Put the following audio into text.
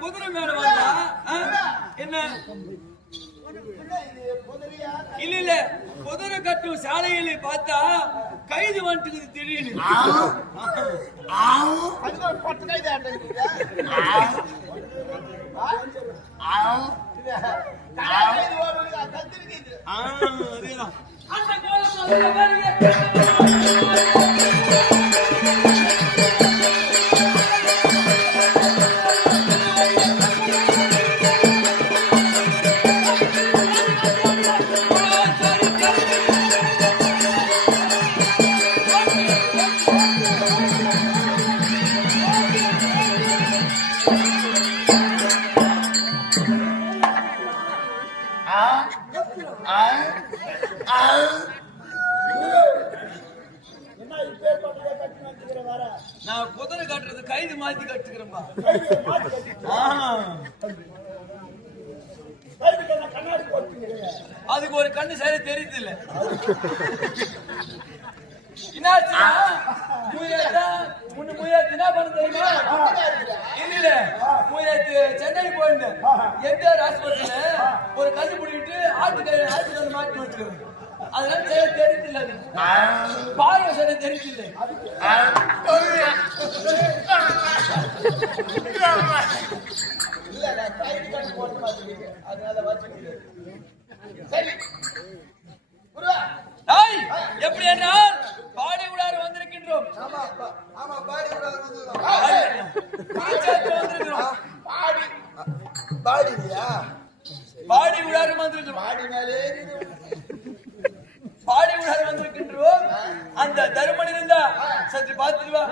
குதிரை மேல வந்தா என்ன இல்ல இல்ல குதிரை கட்டும் சாலையில பார்த்தா கைது வந்துட்டு திடீர்னு அந்த நான் குதிரை கட்டுறது கைது மாத்தி கட்டுக்கிறேன்பா. அதுக்கு ஒரு கண்ணு சரி தெரியுது இல்ல. சென்னை போயிருந்தேன் எம்ஜிஆர் ஆஸ்பத்திரியில ஒரு கண்ணு முடிவிட்டு ஆட்டுக்கண்ணு மாட்டி வச்சுக்கிறேன். அதனால தெரியுது இல்ல, பாயம் சரி தெரியுது இல்லை. எப்படி என்றால் பாடி விடாறு வந்திருக்கின்றோம். பாடி விடாறு வந்திருக்கின்றோம். அந்த தருமன் இருந்தா சற்று பார்த்துட்டு வா.